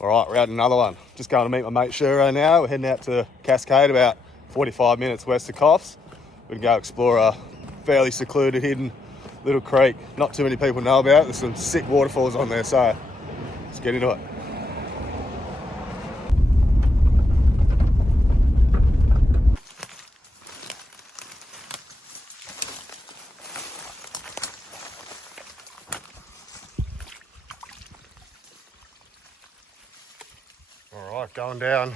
All right, we're at another one. Just going to meet my mate Shero now. We're heading out to Cascade, about 45 minutes west of Coffs. We're going to go explore a fairly secluded, hidden little creek. Not too many people know about it. There's some sick waterfalls on there, so let's get into it. All right, going down.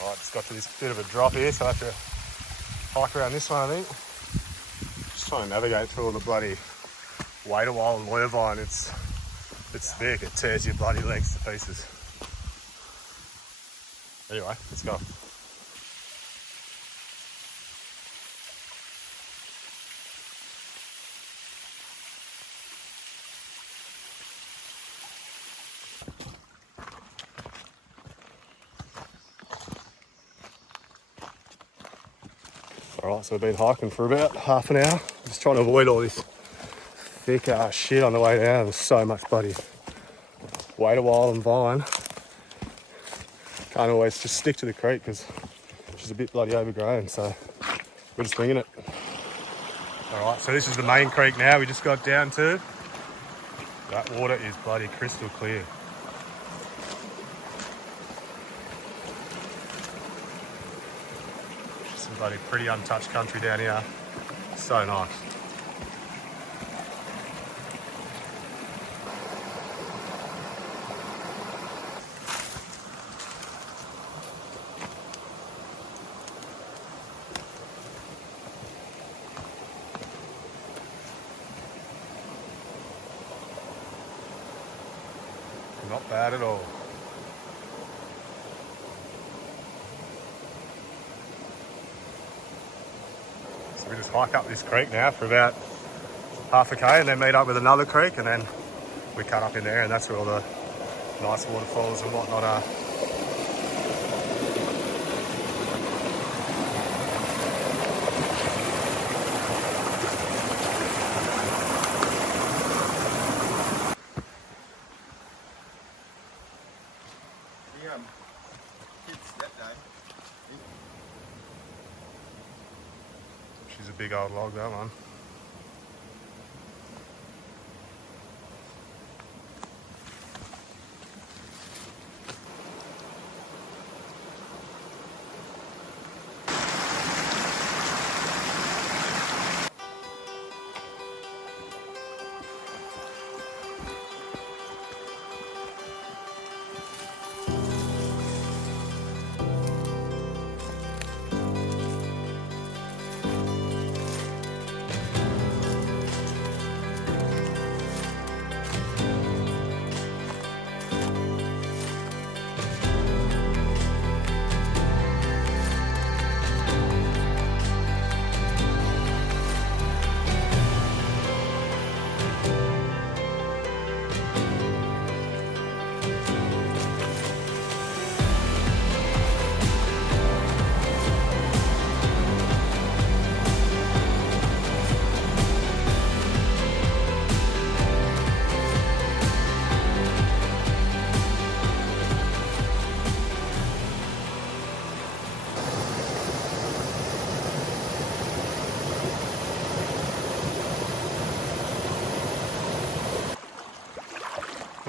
Alright, just got to this bit of a drop here, so I have to hike around this one, I think. Just trying to navigate through all the bloody waterfall and lure vine. It's thick, it tears your bloody legs to pieces. Anyway, let's go. Alright, so we've been hiking for about half an hour. Just trying to avoid all this thick shit on the way down. There's so much bloody waterfall and vine. Can't always just stick to the creek because it's just a bit bloody overgrown, so we're just winging it. Alright, so this is the main creek now we just got down to. That water is bloody crystal clear. Some bloody pretty untouched country down here. So nice. Not bad at all. So we just hike up this creek now for about half a k and then meet up with another creek, and then we cut up in there, and that's where all the nice waterfalls and whatnot are. She's a big old log, that one.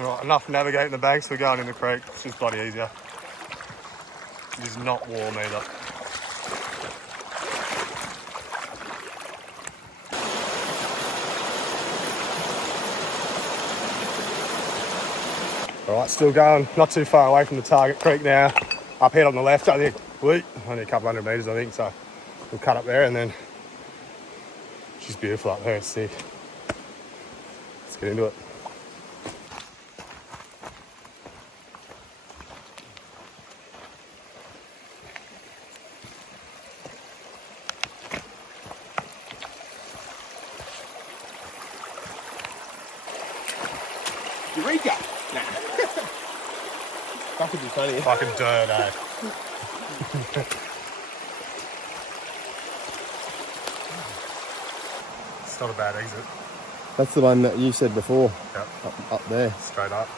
Alright, enough navigating the banks, we're going in the creek. It's just bloody easier. It is not warm either. Alright, still going, not too far away from the target creek now. Up here on the left, I think. Only a couple hundred metres, I think, so we'll cut up there and then she's beautiful up there, it's sick. Let's get into it. Eureka! Nah. That could be funny. Fucking dirt, eh? It's not a bad exit. That's the one that you said before. Yep. Up there. Straight up.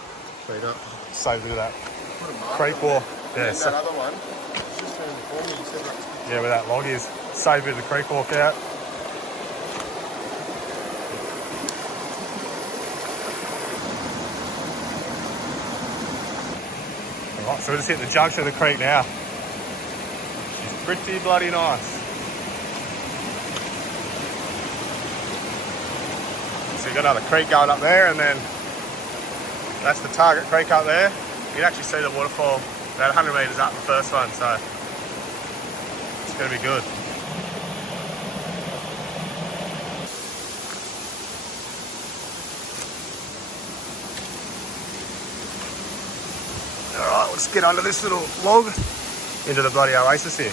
Straight up. Save a bit of that creek wall. Yeah, And that other one, it's just around the corner, you said that. yeah, where that log is. Save a bit of the creek walk out. Alright, so we're just hitting the junction of the creek now. She's pretty bloody nice. So you've got another creek going up there, and then that's the target creek up there. You can actually see the waterfall about 100 metres up the first one, so it's going to be good. Alright, let's get under this little log into the bloody oasis here.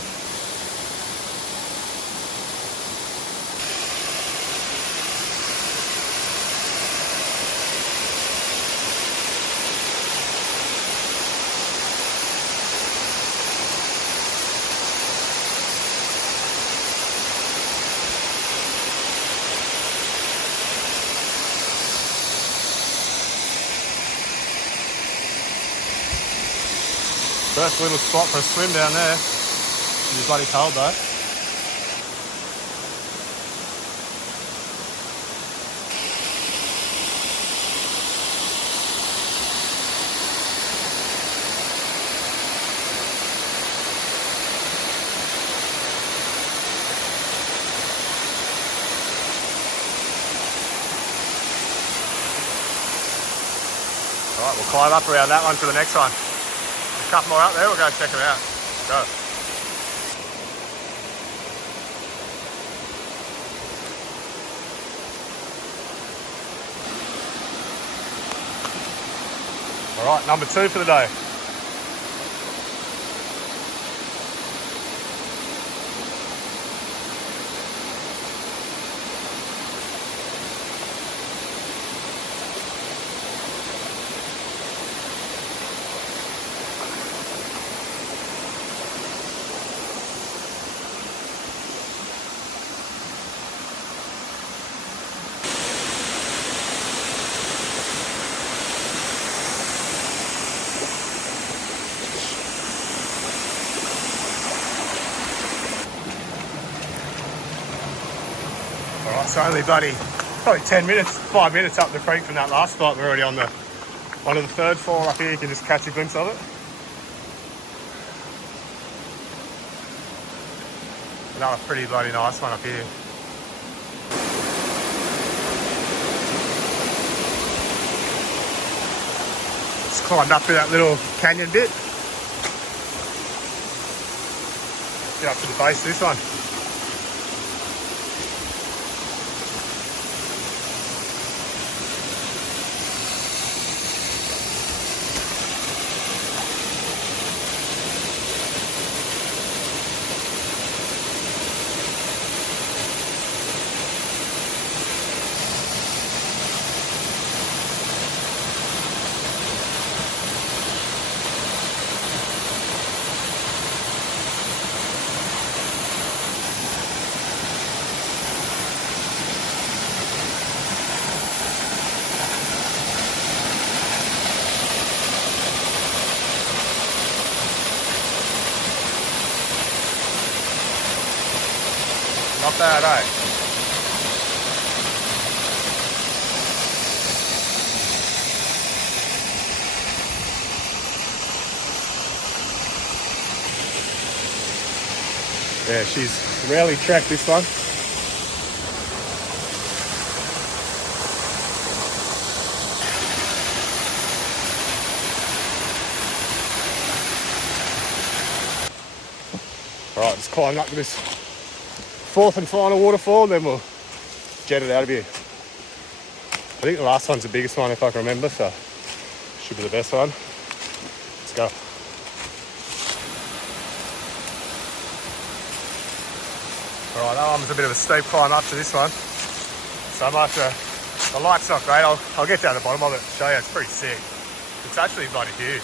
First little spot for a swim down there. It's bloody cold though. Alright, we'll climb up around that one for the next one. A couple more up there, we'll go check them out. Go. Alright, number 2 for the day. Alright, so only bloody, probably 10 minutes, 5 minutes up the creek from that last spot. We're already on the third fall up here. You can just catch a glimpse of it. Another pretty bloody nice one up here. Just climbed up through that little canyon bit. Get up to the base of this one. Not bad, eh? Yeah, she's rarely tracked this one. Alright, just climbing up to this fourth and final waterfall, then we'll jet it out of here. I think the last one's the biggest one if I can remember, so should be the best one. Let's go. Alright, that one was a bit of a steep climb up to this one. So much, the light's not great. I'll get down the bottom of it and show you. It's pretty sick. It's actually bloody huge.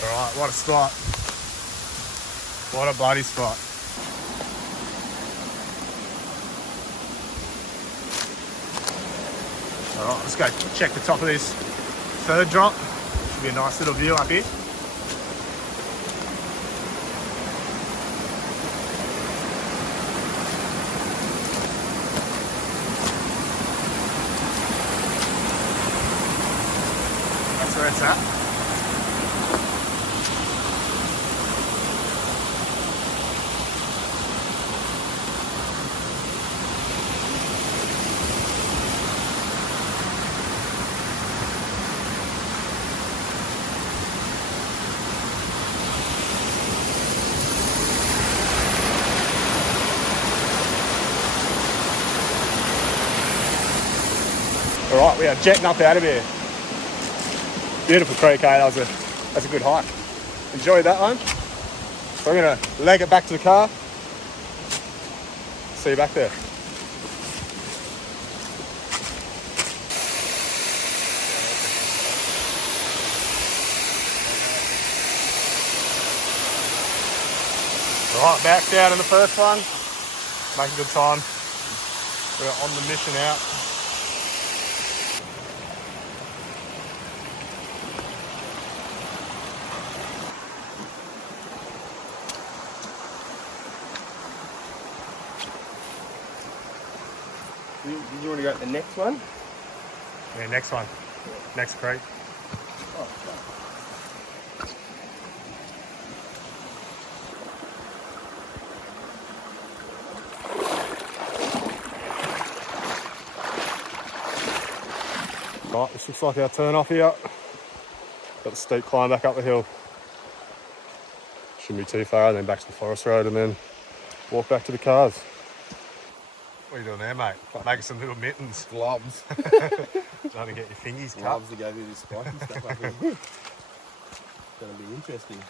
Alright, what a spot. What a bloody spot. Alright, let's go check the top of this third drop. Should be a nice little view up here. That's where it's at. Alright, we are jetting up out of here. Beautiful creek, eh? That's a good hike. Enjoyed that one. So I'm going to leg it back to the car. See you back there. Alright, back down in the first one. Making good time. We're on the mission out. Did you want to go to the next one? Yeah, next one. Next creek. Oh, Right, this looks like our turn off here. Got the steep climb back up the hill. Shouldn't be too far, and then back to the forest road and then walk back to the cars. What are you doing there, mate? Making some little mittens. gloves. Trying to get your fingies cut. Gloves to go through this spiky stuff up here. It's going to be interesting.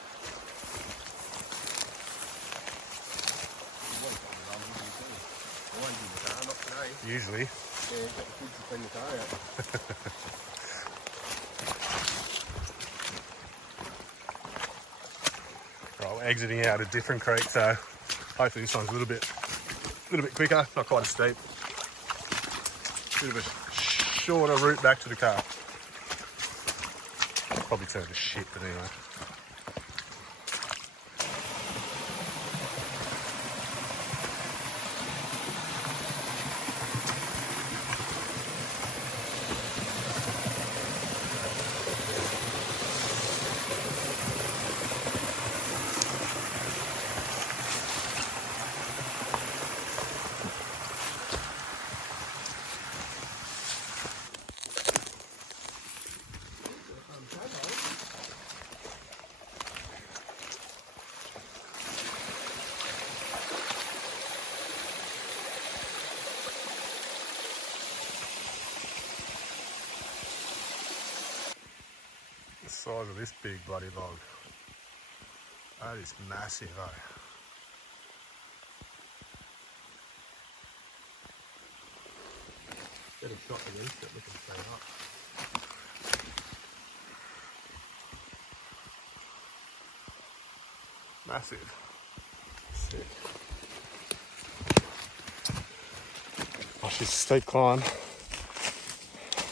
Usually. Yeah, got the kids to clean the car out. Right, we're exiting out a different creek, so hopefully this one's a little bit quicker, not quite as steep. Bit of a shorter route back to the car. Probably turn to shit, but anyway. The size of this big bloody log. That is massive, eh? Get a shot against it, looking straight up. Massive. Sick. Oh, she's a steep climb.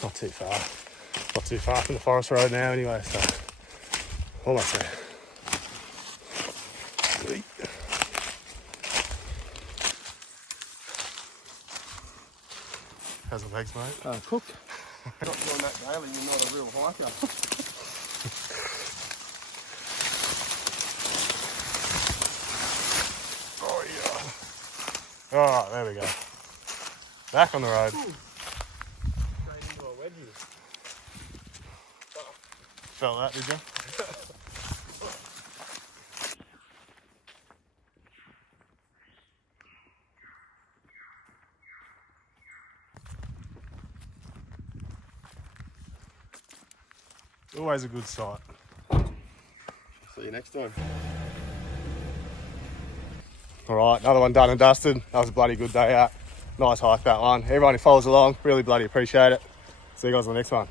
Not too far. Not too far from the forest road now anyway, so almost there. Sweet. How's the legs, mate? Cooked. Not doing that daily, you're not a real hiker. Oh yeah. Alright, there we go. Back on the road. Straight into a wedgie. Felt that, did you? Always a good sight. See you next time. Alright, another one done and dusted. That was a bloody good day out. Nice hike, that one. Everyone who follows along, really bloody appreciate it. See you guys on the next one.